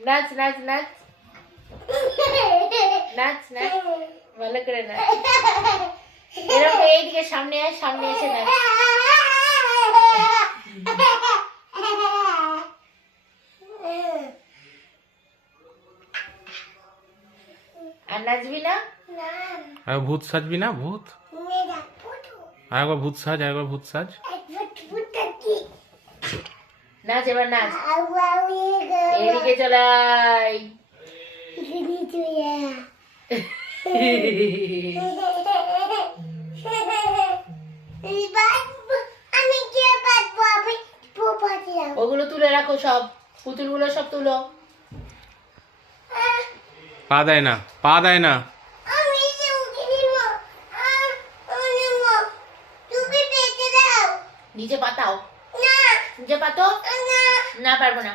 নাচ নাচ নাচ নাচ নাচ ভালো করে নাচ। এরকম এইদিকে সামনে আয়, সামনে এসে নাচ। আর নাচবি না? আর ভূত সাজবি না? ভূত আর একবার ভূত সাজ, আর একবার ভূত সাজ। নাচ এবার নাচ। এদিকে চলাই। ওগুলো তুলে রাখো সব, পুতুলগুলো সব তুলো। পা দেয় না, পা দেয় না। নিচে পাতাও, নিচে পাতো। না পারবো না।